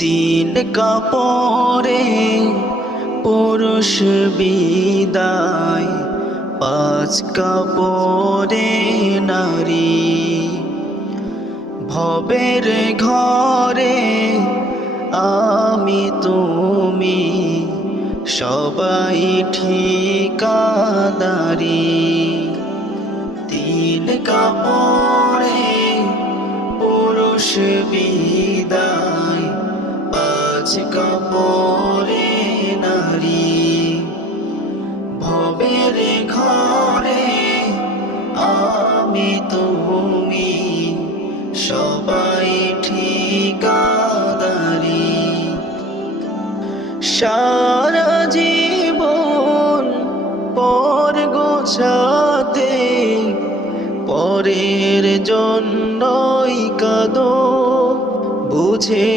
তিন কাপড়ে পুরুষ বিদায়, পাঁচ কাপড়ে নারী। ভবের ঘরে আমি তুমি সবাই ঠিকাদারি। তিন কাপড়ে পুরুষ বিদায়, পাঁচ কাপড়ে নারী। ভবের ঘরে আমি তুমি সবাই ঠিকাদারি। সারা জীবন পর গোছাতে পরের জন্যই কাঁদো, বুঝে